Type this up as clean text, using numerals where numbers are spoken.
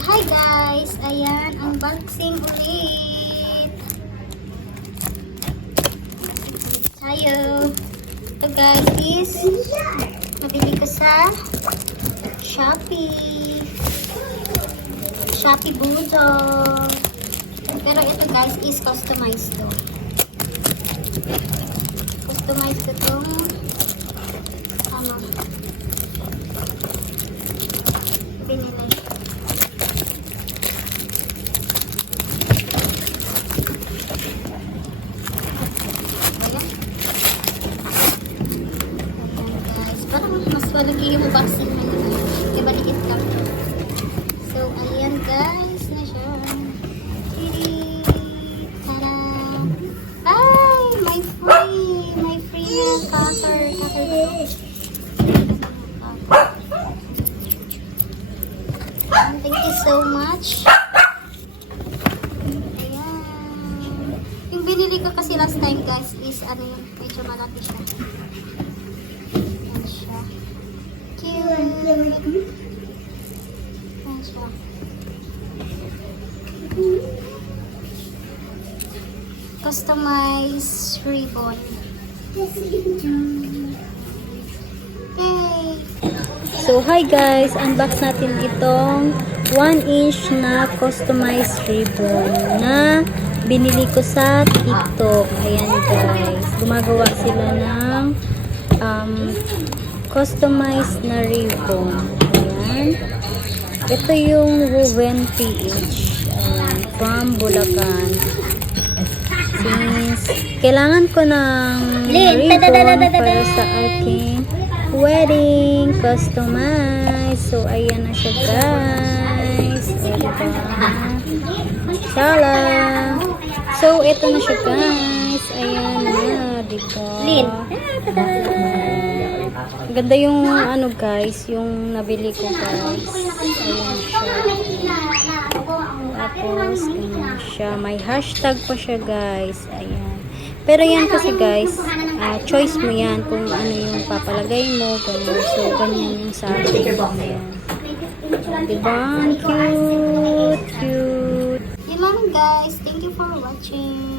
hi guys! Ayan, unboxing ulit! Tayo! Ito guys is nabili ko sa Shopee. Shopee Bulldog. Pero ito guys is customized to. Customized to itong binili. Malaki yung boxing na yun. Diba liit lang. So, ayan guys na siya. Tada! Ay! May free! May free na cutter. Thank you so much. Ayan. Yung binili ko kasi last time guys is ano yun, medyo malaki siya. Customized ribbon. Hey. So hi guys, unbox natin itong 1-inch na customized ribbon na binili ko sa TikTok. Ayan guys, gumagawa sila ng customized na ribbon. Ayan. Ito yung Woven PH from Bulacan. Since kailangan ko ng ribbon para sa aking wedding customized. So, ayan na siya guys. O, diba? Shala! So, ito na siya guys. Ayan na, diba? Ganda yung ano guys, yung nabili ko guys. Ayan siya. Tapos, ayan siya. May hashtag pa siya guys. Ayan. Pero yan kasi guys, choice mo yan kung ano yung papalagay mo. Ganyan. So, ganyan yung sa akin. Ayan. Diba? Cute! Cute! Yun lang guys. Thank you for watching.